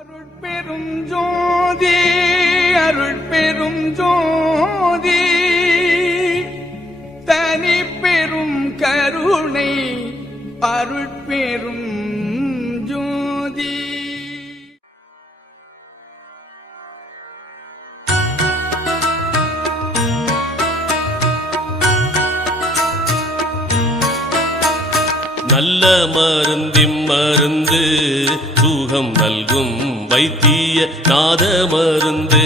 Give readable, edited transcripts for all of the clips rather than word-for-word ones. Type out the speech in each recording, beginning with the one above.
அருட்பெரும் ஜோதி அருட்பெரும் ஜோதி தனி பெரும் கருணை அருட்பெரும் ஜோதி. நல்ல மருந்திம் மருந்து சுகம் நல்கும் வைத்திய நாத மருந்து.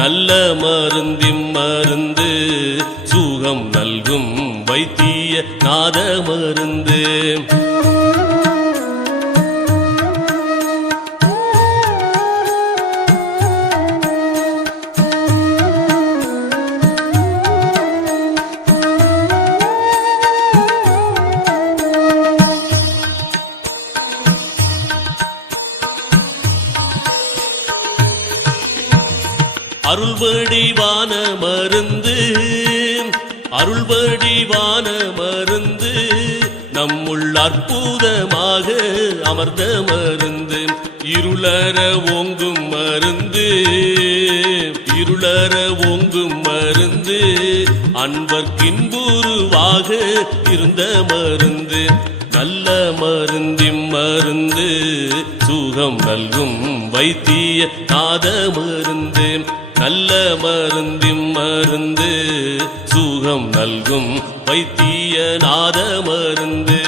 நல்ல மருந்திம் மருந்து சுகம் நல்கும் வைத்திய நாத மருந்து. அருள்வடிவான மருந்து அருள்வடிவான மருந்து நம்முள் அற்புதமாக அமர்ந்த மருந்து. இருளற ஓங்கும் மருந்து இருளற ஓங்கும் மருந்து அன்பர்க்கின்புருவாக இருந்த மருந்து. நல்ல மருந்திம் மருந்து சுகம் நல்கும் வைத்திய நாத மருந்து. நல்ல மருந்திம் மருந்து சுகம் நல்கும் வைத்திய நாத மருந்து.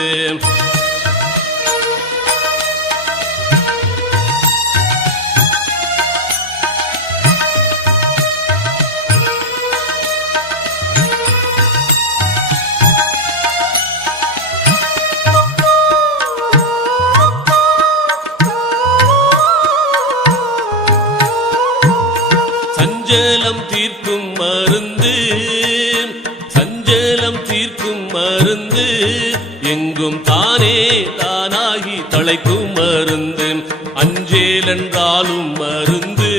சஞ்சலம் தீர்க்கும் மருந்து சஞ்சலம் தீர்க்கும் மருந்து எங்கும் தானே தானாகி தழைக்கும் மருந்து. அஞ்சேல் என்றாலும் மருந்து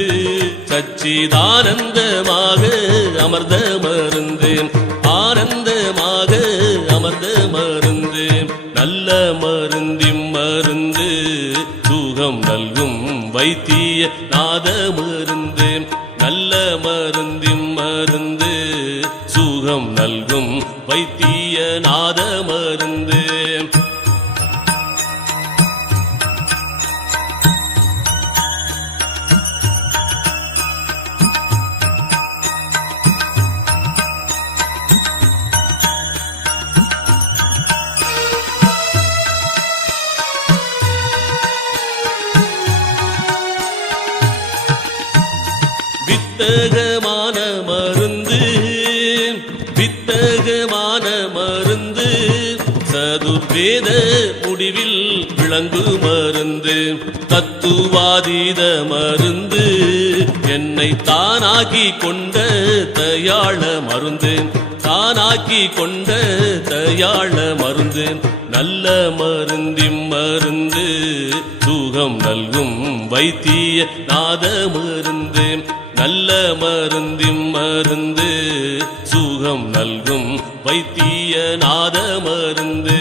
சச்சிதானந்தமாக அமர்ந்த மருந்து. ஆனந்தமாக அமர்ந்த மருந்து. நல்ல மருந்திம் மருந்து சுகம் நல்கும் வைத்திய நாத மருந்து. நல்ல மருந்திம் மருந்து சுகம் நல்கும் வைத்திய நாத மருந்து. வித்தகமான மருந்து வித்தகமான மருந்து சதுர்வேத முடிவில் விளங்கு மருந்து. தத்துவாதீத மருந்து என்னை தானாக்கி கொண்ட தயாள மருந்து. தானாக்கி கொண்ட தயாள மருந்து. நல்ல மருந்திம் மருந்து சுகம் நல்கும் வைத்திய நாத மருந்து. நல்ல மருந்திம் மருந்து சுகம் நல்கும் வைத்திய நாத மருந்து.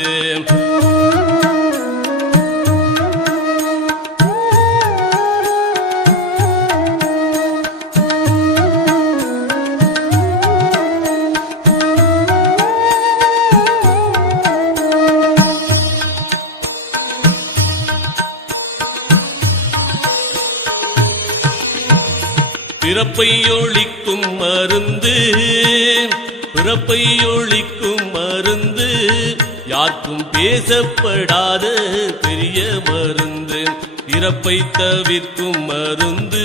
பிறப்பை ஒழிக்கும் மருந்து பிறப்பை ஒழிக்கும் மருந்து யாருக்கும் பேசப்படாத பெரிய மருந்து. இறப்பை தவிர்க்கும் மருந்து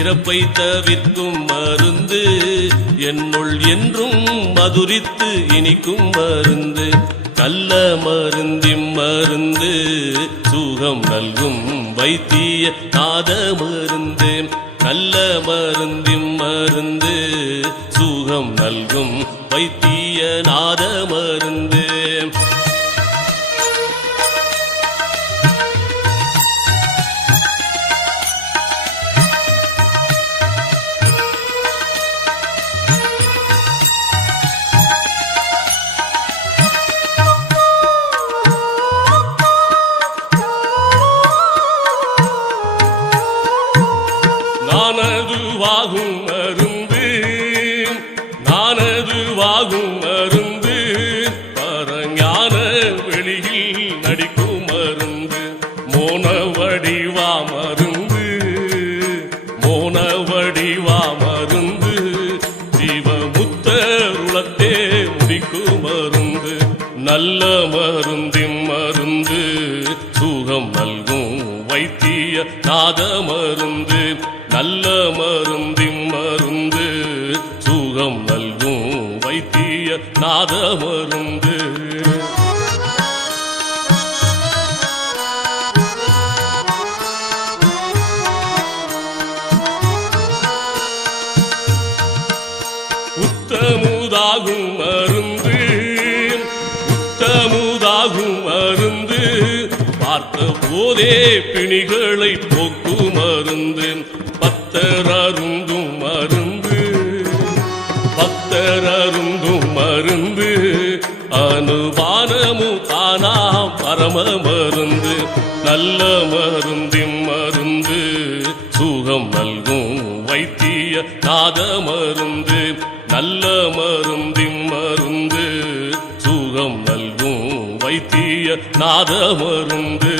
இறப்பை தவிர்க்கும் மருந்து என்னுள் என்றும் மதுரித்து இனிக்கும் மருந்து. நல்ல மருந்திம் மருந்து சுகம் நல்கும் வைத்திய நாத மருந்து. நல்ல மருந்திம் மருந்து சுகம் நல்கும் வைத்திய நாத மருந்து. வாகும் மருந்து நானது வாகும் மருந்து பரஞான வெளியில் நடிக்கும் மருந்து மோன வடிவா மருந்து மோன வடிவா மருந்து ஜீவமுத்தருளத்தே முடிக்கும் மருந்து நல்ல மருந்தின் மருந்து சுகம் நல்கும் வைத்திய நாத மருந்து நல்ல மருந்தின் மருந்து சுகம் நல்கும் வைத்திய நாத மருந்து உத்தமுதாகும் மருந்து உத்தமுதாகும் மருந்து பார்த்த போதே பிணிகளை போக்கும் மருந்து பத்தர் அருந்தும் மருந்து பக்தர் அருந்தும் மருந்து அனுபானமு தானா பரம மருந்து நல்ல மருந்தின் மருந்து சுகம் நல்கும் வைத்திய நாத மருந்து நல்ல மருந்தின் மருந்து சுகம் நல்கும் வைத்திய நாத மருந்து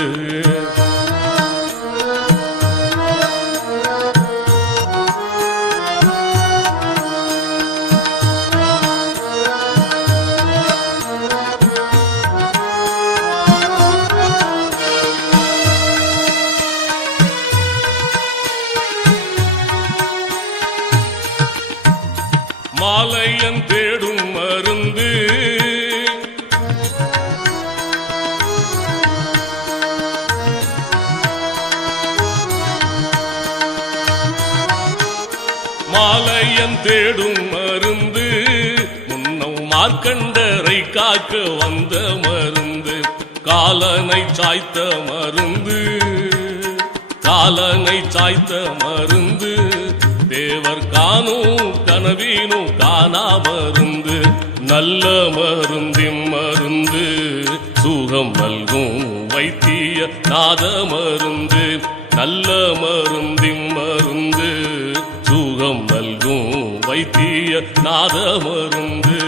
மாலையன் தேடும் மருந்து மாலையன் தேடும் மருந்து முன்னம் மார்க்கண்டரை காக்க வந்த மருந்து காலனை சாய்த்த மருந்து காலனை சாய்த்த மருந்து தேவர் காணும் கனவீனும் காணா மருந்து நல்ல மருந்தின் மருந்து சுகம் நல்கும் வைத்திய நாத மருந்து நல்ல மருந்தின் மருந்து சுகம் நல்கும் வைத்திய நாத மருந்து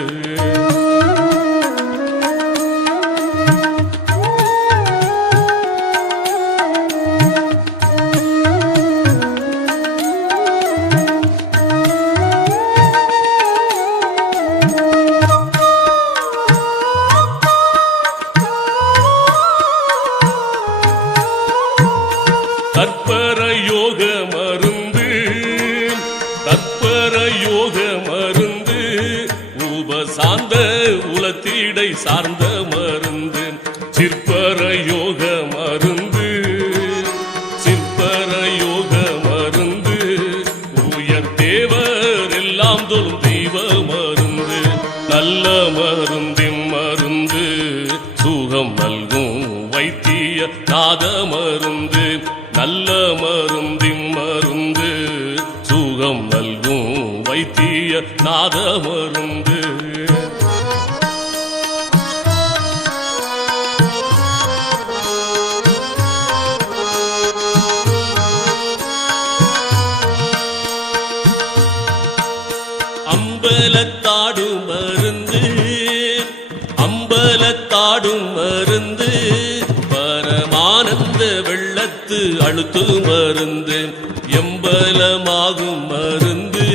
தற்பர யோக மருந்து தற்பர யோக மருந்து உபசாந்த உலத்தீடை சார்ந்த மருந்து சிற்பர யோக மருந்து சிற்பர யோக மருந்து உயர் தேவர் எல்லாம் தொழும் தெய்வ மருந்து நல்ல மருந்தின் மருந்து சுகம் நல்கும் வைத்திய நாத மருந்து நல்ல மருந்தின் மருந்து சுகம் நல்கும் வைத்திய நாத மருந்து அம்பலத்தாடும் மருந்து அம்பலத்தாடும் மருந்து பரமானந்த வெள்ளத்து அழுத்து மருந்து எம்பலமாகும் மருந்து